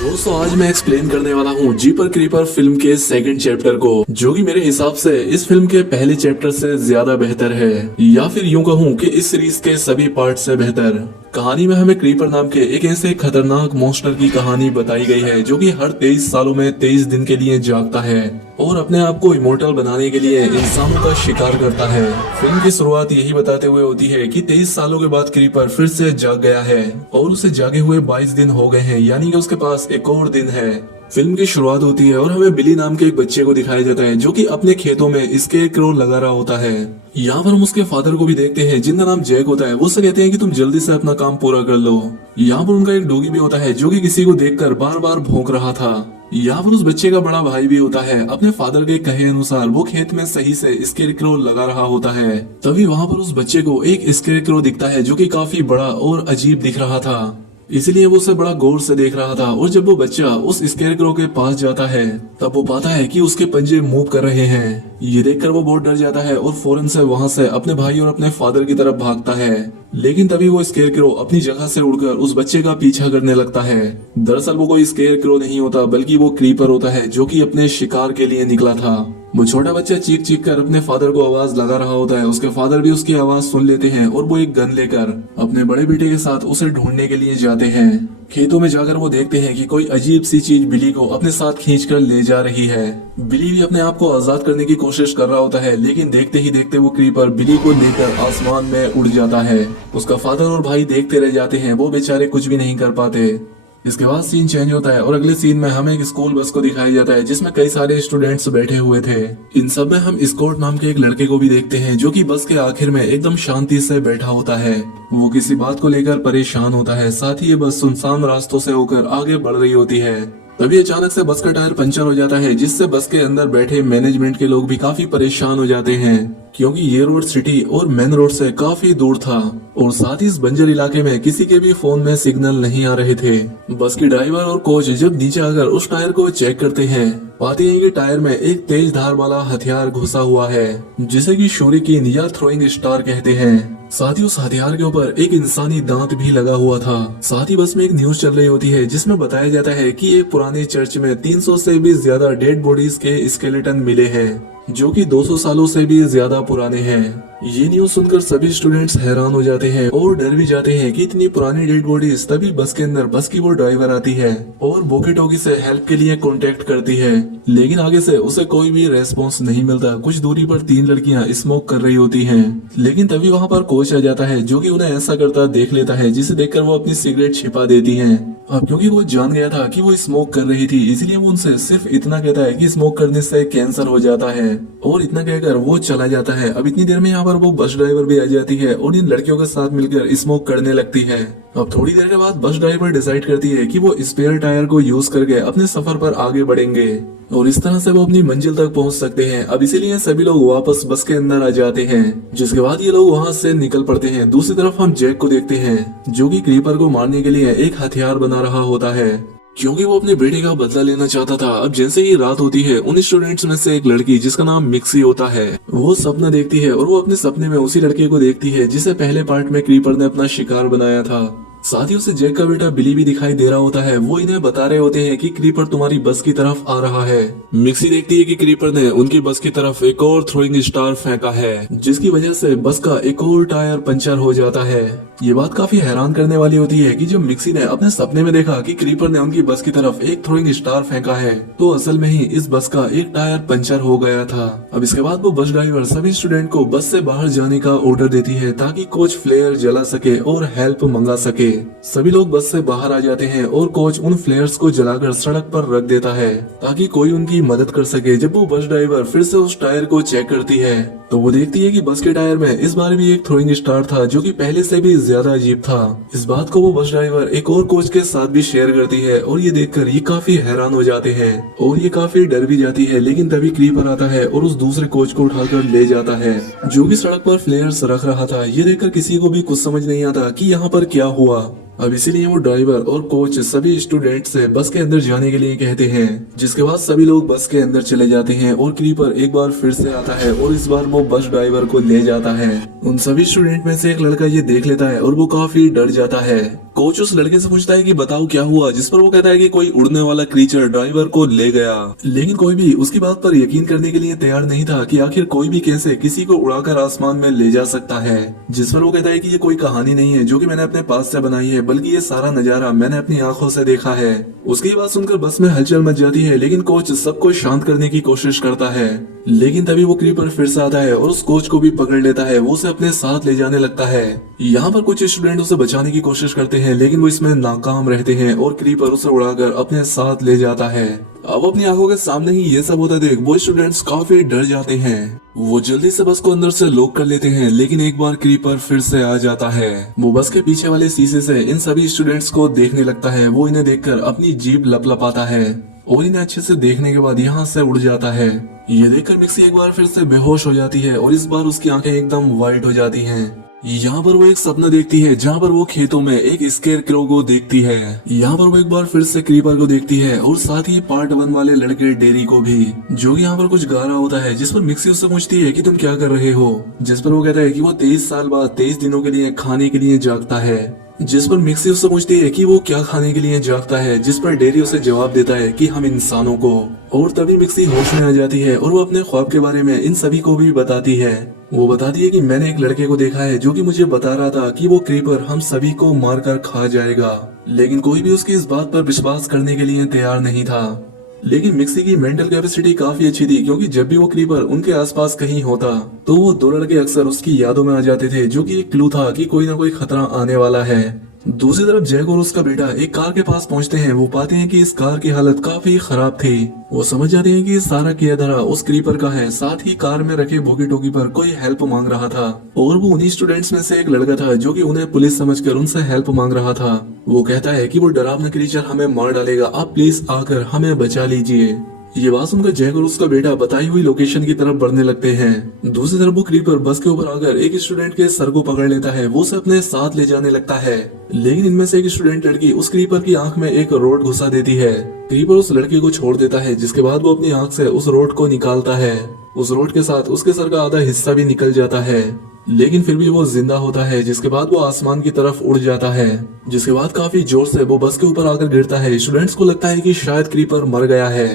दोस्तों आज मैं एक्सप्लेन करने वाला हूँ जीपर क्रीपर फिल्म के सेकंड चैप्टर को, जो कि मेरे हिसाब से इस फिल्म के पहले चैप्टर से ज्यादा बेहतर है, या फिर यूं कहूँ कि इस सीरीज के सभी पार्ट से बेहतर। कहानी में हमें क्रीपर नाम के एक ऐसे खतरनाक मॉन्स्टर की कहानी बताई गई है जो कि हर 23 सालों में 23 दिन के लिए जागता है और अपने आप को इमोर्टल बनाने के लिए इंसानों का शिकार करता है। फिल्म की शुरुआत यही बताते हुए होती है कि 23 सालों के बाद क्रीपर फिर से जाग गया है और उसे जागे हुए 22 दिन हो गए हैं, यानी कि उसके पास एक और दिन है। फिल्म की शुरुआत होती है और हमें बिली नाम के एक बच्चे को दिखाया जाता है जो कि अपने खेतों में स्केरक्रो लगा रहा होता है। यहाँ पर हम उसके फादर को भी देखते हैं जिनका नाम जैक होता है। वो से कहते हैं कि तुम जल्दी से अपना काम पूरा कर लो। यहाँ पर उनका एक डॉगी भी होता है जो कि किसी को देखकर बार बार भौंक रहा था। यहाँ पर उस बच्चे का बड़ा भाई भी होता है। अपने फादर के कहे अनुसार वो खेत में सही से स्केरक्रो लगा रहा होता है। तभी वहाँ पर उस बच्चे को एक स्केरक्रो दिखता है जो कि काफी बड़ा और अजीब दिख रहा था, इसलिए वो उसे बड़ा गौर से देख रहा था। और जब वो बच्चा उस स्केरक्रो के पास जाता है तब वो पाता है कि उसके पंजे मूव कर रहे हैं। ये देखकर वो बहुत डर जाता है और फौरन से वहाँ से अपने भाई और अपने फादर की तरफ भागता है। लेकिन तभी वो स्केरक्रो अपनी जगह से उड़कर उस बच्चे का पीछा करने लगता है। दरअसल वो कोई स्केरक्रो नहीं होता बल्कि वो क्रीपर होता है जो कि अपने शिकार के लिए निकला था। वो छोटा बच्चा चीख चीख कर अपने फादर को आवाज लगा रहा होता है। उसके फादर भी उसकी आवाज सुन लेते हैं और वो एक गन लेकर अपने बड़े बेटे के साथ उसे ढूंढने के लिए जाते हैं। खेतों में जाकर वो देखते हैं कि कोई अजीब सी चीज बिली को अपने साथ खींचकर ले जा रही है। बिली भी अपने आप को आजाद करने की कोशिश कर रहा होता है, लेकिन देखते ही देखते वो क्रीपर बिली को लेकर आसमान में उड़ जाता है। उसका फादर और भाई देखते रह जाते हैं, वो बेचारे कुछ भी नहीं कर पाते। इसके बाद सीन चेंज होता है और अगले सीन में हमें एक स्कूल बस को दिखाया जाता है जिसमें कई सारे स्टूडेंट्स बैठे हुए थे। इन सब में हम स्कॉट नाम के एक लड़के को भी देखते हैं जो कि बस के आखिर में एकदम शांति से बैठा होता है। वो किसी बात को लेकर परेशान होता है। साथ ही ये बस सुनसान रास्तों से होकर आगे बढ़ रही होती है। तभी अचानक से बस का टायर पंचर हो जाता है, जिससे बस के अंदर बैठे मैनेजमेंट के लोग भी काफी परेशान हो जाते हैं, क्योंकि ये रोड सिटी और मेन रोड से काफी दूर था और साथ ही इस बंजर इलाके में किसी के भी फोन में सिग्नल नहीं आ रहे थे। बस की ड्राइवर और कोच जब नीचे आकर उस टायर को चेक करते हैं, पाते हैं कि टायर में एक तेज धार वाला हथियार घुसा हुआ है जिसे कि शूरिकीन या थ्रोइंग स्टार कहते हैं। साथ ही उस हथियार के ऊपर एक इंसानी दांत भी लगा हुआ था। साथ ही बस में एक न्यूज चल रही होती है जिसमें बताया जाता है कि एक पुराने चर्च में 300 से भी ज्यादा डेड बॉडीज के स्केलेटन मिले हैं जो कि 200 सालों से भी ज्यादा पुराने हैं। ये न्यूज सुनकर सभी स्टूडेंट्स हैरान हो जाते हैं और डर भी जाते हैं कि इतनी पुरानी डेड बॉडीज। तभी बस के अंदर बस की वो ड्राइवर आती है और वॉकी टॉकी से हेल्प के लिए कांटेक्ट करती है, लेकिन आगे से उसे कोई भी रेस्पॉन्स नहीं मिलता। कुछ दूरी पर 3 लड़कियां स्मोक कर रही होती हैं, लेकिन तभी वहाँ पर कोच आ जाता है जो कि उन्हें ऐसा करता देख लेता है, जिसे देखकर वो अपनी सिगरेट छिपा देती हैं। अब क्योंकि वो जान गया था कि वो स्मोक कर रही थी, इसलिए वो उनसे सिर्फ इतना कहता है कि स्मोक करने से कैंसर हो जाता है और इतना कहकर वो चला जाता है। अब इतनी देर में यहाँ पर वो बस ड्राइवर भी आ जाती है और इन लड़कियों के साथ मिलकर स्मोक करने लगती है। अब थोड़ी देर के बाद बस ड्राइवर डिसाइड करती है कि वो स्पेयर टायर को यूज करके अपने सफर पर आगे बढ़ेंगे और इस तरह से वो अपनी मंजिल तक पहुंच सकते हैं। अब इसीलिए सभी लोग वापस बस के अंदर आ जाते हैं, जिसके बाद ये लोग वहां से निकल पड़ते हैं। दूसरी तरफ हम जैक को देखते हैं जो कि क्रीपर को मारने के लिए एक हथियार बना रहा होता है, क्योंकि वो अपने बेटे का बदला लेना चाहता था। अब जैसे ही रात होती है, उन स्टूडेंट्स में से एक लड़की जिसका नाम मिक्सी होता है, वो सपना देखती है और वो अपने सपने में उसी लड़के को देखती है जिसे पहले पार्ट में क्रीपर ने अपना शिकार बनाया था। साथ ही उसे जैक का बेटा बिली भी दिखाई दे रहा होता है। वो इन्हें बता रहे होते हैं कि क्रीपर तुम्हारी बस की तरफ आ रहा है। मिक्सी देखती है कि क्रीपर ने उनकी बस की तरफ एक और थ्रोइंग स्टार फेंका है, जिसकी वजह से बस का एक और टायर पंचर हो जाता है। ये बात काफी हैरान करने वाली होती है कि जब मिक्सी ने अपने सपने में देखा कि क्रीपर ने उनकी बस की तरफ एक थ्रोइंग स्टार फेंका है, तो असल में ही इस बस का एक टायर पंचर हो गया था। अब इसके बाद वो बस ड्राइवर सभी स्टूडेंट को बस से बाहर जाने का ऑर्डर देती है ताकि कोच फ्लेयर जला सके और हेल्प मंगा सके। सभी लोग बस से बाहर आ जाते हैं और कोच उन फ्लेयर्स को जलाकर सड़क पर रख देता है ताकि कोई उनकी मदद कर सके। जब वो बस ड्राइवर फिर से उस टायर को चेक करती है तो वो देखती है कि बस के टायर में इस बार भी एक थ्रोइंग स्टार था जो कि पहले से भी ज्यादा अजीब था। इस बात को वो बस ड्राइवर एक और कोच के साथ भी शेयर करती है और ये देखकर ये काफी हैरान हो जाते हैं और ये काफी डर भी जाती है। लेकिन तभी क्रीपर आता है और उस दूसरे कोच को उठाकर ले जाता है जो कि सड़क पर फ्लेयर्स रख रहा था। ये देखकर किसी को भी कुछ समझ नहीं आता कि यहाँ पर क्या हुआ। अब इसीलिए वो ड्राइवर और कोच सभी स्टूडेंट से बस के अंदर जाने के लिए कहते हैं, जिसके बाद सभी लोग बस के अंदर चले जाते हैं और क्रीपर एक बार फिर से आता है और इस बार वो बस ड्राइवर को ले जाता है। उन सभी स्टूडेंट में से एक लड़का ये देख लेता है और वो काफी डर जाता है। कोच उस लड़के से पूछता है कि बताओ क्या हुआ, जिस पर वो कहता है कि कोई उड़ने वाला क्रीचर ड्राइवर को ले गया। लेकिन कोई भी उसकी बात पर यकीन करने के लिए तैयार नहीं था कि आखिर कोई भी कैसे किसी को उड़ाकर आसमान में ले जा सकता है। जिस पर वो कहता है कि ये कोई कहानी नहीं है जो कि मैंने अपने पास से बनाई है, बल्कि ये सारा नजारा मैंने अपनी आंखों से देखा है। उसकी बात सुनकर बस में हलचल मच जाती है, लेकिन कोच सबको शांत करने की कोशिश करता है। लेकिन तभी वो क्रीपर फिर से आता है और उस कोच को भी पकड़ लेता है। वो उसे अपने साथ ले जाने लगता है। यहाँ पर कुछ स्टूडेंट उसे बचाने की कोशिश करते हैं, लेकिन वो इसमें नाकाम रहते हैं और क्रीपर उसे उड़ाकर अपने साथ ले जाता है। अब अपनी आंखों के सामने ही ये सब होता देख वो स्टूडेंट्स काफी डर जाते हैं। वो जल्दी से बस को अंदर से लॉक कर लेते हैं, लेकिन एक बार क्रीपर फिर से आ जाता है। वो बस के पीछे वाले शीशे से इन सभी स्टूडेंट्स को देखने लगता है। वो इन्हें देखकर अपनी जीभ लपलपाता है और इन्हें अच्छे से देखने के बाद यहाँ से उड़ जाता है। ये देखकर मिक्सी एक बार फिर से बेहोश हो जाती है और इस बार उसकी आंखें एकदम वाइट हो जाती हैं। यहाँ पर वो एक सपना देखती है जहाँ पर वो खेतों में एक स्केयर क्रो को देखती है। यहाँ पर वो एक बार फिर से क्रीपर को देखती है और साथ ही पार्ट 1 वाले लड़के डेरी को भी, जो यहाँ पर कुछ गा रहा होता है। जिस पर मिक्सी उससे पूछती है कि तुम क्या कर रहे हो, जिस पर वो कहता है कि वो 23 साल बाद 23 दिनों के लिए खाने के लिए जागता है। जिस पर मिक्सी उससे पूछती है कि वो क्या खाने के लिए जागता है, जिस पर डेरी उसे जवाब देता है कि हम इंसानों को। और तभी मिक्सी होश में आ जाती है और वो अपने ख्वाब के बारे में इन सभी को भी बताती है। वो बताती है कि मैंने एक लड़के को देखा है जो कि मुझे बता रहा था कि वो क्रीपर हम सभी को मारकर खा जाएगा, लेकिन कोई भी उसकी इस बात पर विश्वास करने के लिए तैयार नहीं था। लेकिन मिक्सी की मेंटल कैपेसिटी काफी अच्छी थी, क्योंकि जब भी वो क्रीपर उनके आसपास कहीं होता तो वो 2 लड़के अक्सर उसकी यादों में आ जाते थे, जो कि एक क्लू था कि कोई ना कोई खतरा आने वाला है। दूसरी तरफ जैक और उसका बेटा एक कार के पास पहुंचते हैं। वो पाते हैं कि इस कार की हालत काफी खराब थी। वो समझ जाते हैं कि सारा किया धरा उस क्रीपर का है। साथ ही कार में रखे भोगी टोकी पर कोई हेल्प मांग रहा था और वो उन्हीं स्टूडेंट्स में से एक लड़का था जो कि उन्हें पुलिस समझकर उनसे हेल्प मांग रहा था। वो कहता है कि वो डरावना क्रीचर हमें मार डालेगा, आप प्लीज आकर हमें बचा लीजिए। ये बात सुनकर जैक और उसका बेटा बताई हुई लोकेशन की तरफ बढ़ने लगते हैं। दूसरी तरफ वो क्रीपर बस के ऊपर आकर एक स्टूडेंट के सर को पकड़ लेता है। वो उसे अपने साथ ले जाने लगता है, लेकिन इनमें से एक स्टूडेंट लड़की उस क्रीपर की आंख में एक रोड घुसा देती है। क्रीपर उस लड़की को छोड़ देता है, जिसके बाद वो अपनी आंख से उस रोड को निकालता है। उस रोड के साथ उसके सर का आधा हिस्सा भी निकल जाता है, लेकिन फिर भी वो जिंदा होता है। जिसके बाद वो आसमान की तरफ उड़ जाता है, जिसके बाद काफी जोर से वो बस के ऊपर आकर गिरता है। स्टूडेंट्स को लगता है कि शायद क्रीपर मर गया है।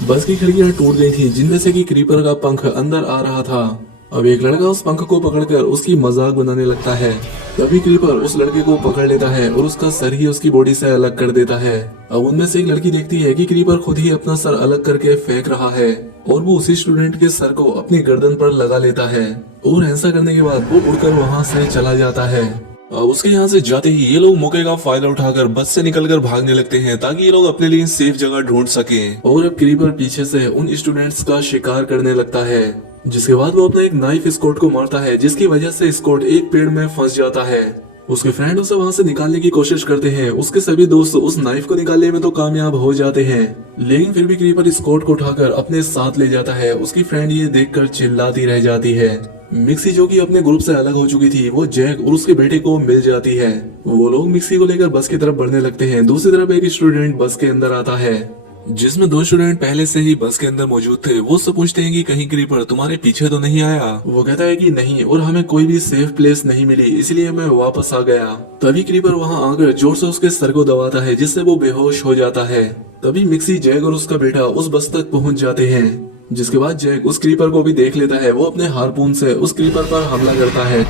बस की खिड़कियां टूट गई थी, जिनमें से कि क्रीपर का पंख अंदर आ रहा था। अब एक लड़का उस पंख को पकड़कर उसकी मजाक बनाने लगता है। तभी क्रीपर उस लड़के को पकड़ लेता है और उसका सर ही उसकी बॉडी से अलग कर देता है। अब उनमें से एक लड़की देखती है कि क्रीपर खुद ही अपना सर अलग करके फेंक रहा है और वो उसी स्टूडेंट के सर को अपनी गर्दन पर लगा लेता है। और ऐसा करने के बाद वो उड़कर वहाँ से चला जाता है। उसके यहाँ से जाते ही ये लोग मौके का फायदा उठाकर बस से निकलकर भागने लगते हैं, ताकि ये लोग अपने लिए सेफ जगह ढूंढ सकें। और अब क्रीपर पीछे से उन स्टूडेंट्स का शिकार करने लगता है, जिसके बाद वो अपना एक नाइफ स्कॉट को मारता है, जिसकी वजह से स्कॉट एक पेड़ में फंस जाता है। उसके फ्रेंड उसे वहाँ से निकालने की कोशिश करते हैं। उसके सभी दोस्त उस नाइफ को निकालने में तो कामयाब हो जाते हैं, लेकिन फिर भी क्रीपर स्कॉट को उठाकर अपने साथ ले जाता है। उसकी फ्रेंड ये देखकर चिल्लाती रह जाती है। मिक्सी जो कि अपने ग्रुप से अलग हो चुकी थी, वो जैक और उसके बेटे को मिल जाती है। वो लोग मिक्सी को लेकर बस की तरफ बढ़ने लगते हैं। दूसरी तरफ एक स्टूडेंट बस के अंदर आता है, जिसमें 2 स्टूडेंट पहले से ही बस के अंदर मौजूद थे। वो सब पूछते हैं कि कहीं क्रीपर तुम्हारे पीछे तो नहीं आया। वो कहता है कि नहीं, और हमें कोई भी सेफ प्लेस नहीं मिली, इसलिए मैं वापस आ गया। तभी क्रीपर वहाँ आकर जोर से उसके सर को दबाता है, जिससे वो बेहोश हो जाता है। तभी मिक्सी, जैक और उसका बेटा उस बस तक पहुँच जाते हैं, जिसके बाद जैक उस क्रीपर को भी देख लेता है। वो अपने हार्पून से उस क्रीपर पर हमला करता है,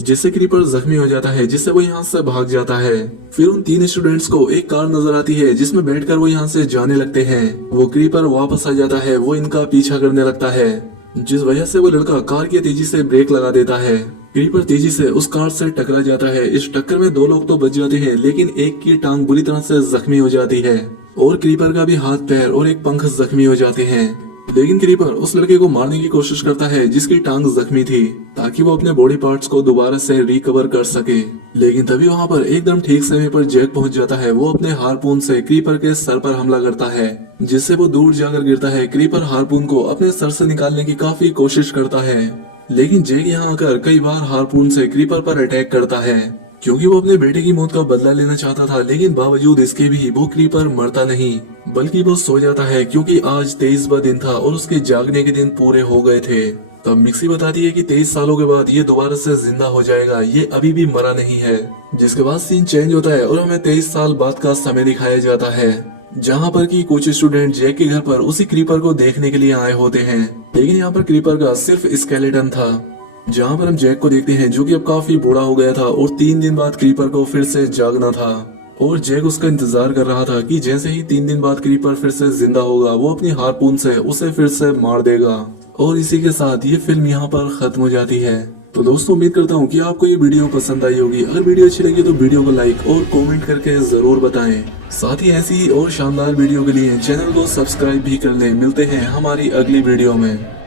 जिससे क्रीपर जख्मी हो जाता है, जिससे वो यहाँ से भाग जाता है। फिर उन 3 स्टूडेंट्स को एक कार नजर आती है, जिसमें बैठकर वो यहाँ से जाने लगते हैं। वो क्रीपर वापस आ जाता है, वो इनका पीछा करने लगता है, जिस वजह से वो लड़का कार की तेजी से ब्रेक लगा देता है। क्रीपर तेजी से उस कार से टकरा जाता है। इस टक्कर में 2 लोग तो बच जाते हैं, लेकिन एक की टांग बुरी तरह से जख्मी हो जाती है और क्रीपर का भी हाथ, पैर और एक पंख जख्मी हो जाते हैं। लेकिन क्रीपर उस लड़के को मारने की कोशिश करता है जिसकी टांग जख्मी थी, ताकि वो अपने बॉडी पार्ट्स को दोबारा से रिकवर कर सके। लेकिन तभी वहाँ पर एकदम ठीक समय पर जैक पहुंच जाता है। वो अपने हार्पून से क्रीपर के सर पर हमला करता है, जिससे वो दूर जाकर गिरता है। क्रीपर हार्पून को अपने सर से निकालने की काफी कोशिश करता है, लेकिन जैक यहाँ आकर कई बार हार्पून से क्रीपर पर अटैक करता है, क्योंकि वो अपने बेटे की मौत का बदला लेना चाहता था। लेकिन बावजूद इसके भी वो क्रीपर मरता नहीं, बल्कि वो सो जाता है, क्योंकि आज 23वां दिन था और उसके जागने के दिन पूरे हो गए थे। तब मिक्सी बताती है कि 23 सालों के बाद ये दोबारा से जिंदा हो जाएगा, ये अभी भी मरा नहीं है। जिसके बाद सीन चेंज होता है और हमें 23 साल बाद का समय दिखाया जाता है, जहाँ पर कि कुछ स्टूडेंट जैक के घर पर उसी क्रीपर को देखने के लिए आए होते हैं। लेकिन यहाँ पर क्रीपर का सिर्फ स्केलेटन था। जहाँ पर हम जैक को देखते हैं जो कि अब काफी बूढ़ा हो गया था और 3 दिन बाद क्रीपर को फिर से जागना था और जैक उसका इंतजार कर रहा था कि जैसे ही 3 दिन बाद क्रीपर फिर से जिंदा होगा वो अपनी हारपून से उसे फिर से मार देगा। और इसी के साथ ये फिल्म यहाँ पर खत्म हो जाती है। तो दोस्तों उम्मीद करता हूँ कि आपको ये वीडियो पसंद आई होगी। अगर वीडियो अच्छी लगी तो वीडियो को लाइक और कमेंट करके जरूर बताएं। साथ ही ऐसी और शानदार वीडियो के लिए चैनल को सब्सक्राइब भी कर लें। मिलते हैं हमारी अगली वीडियो में।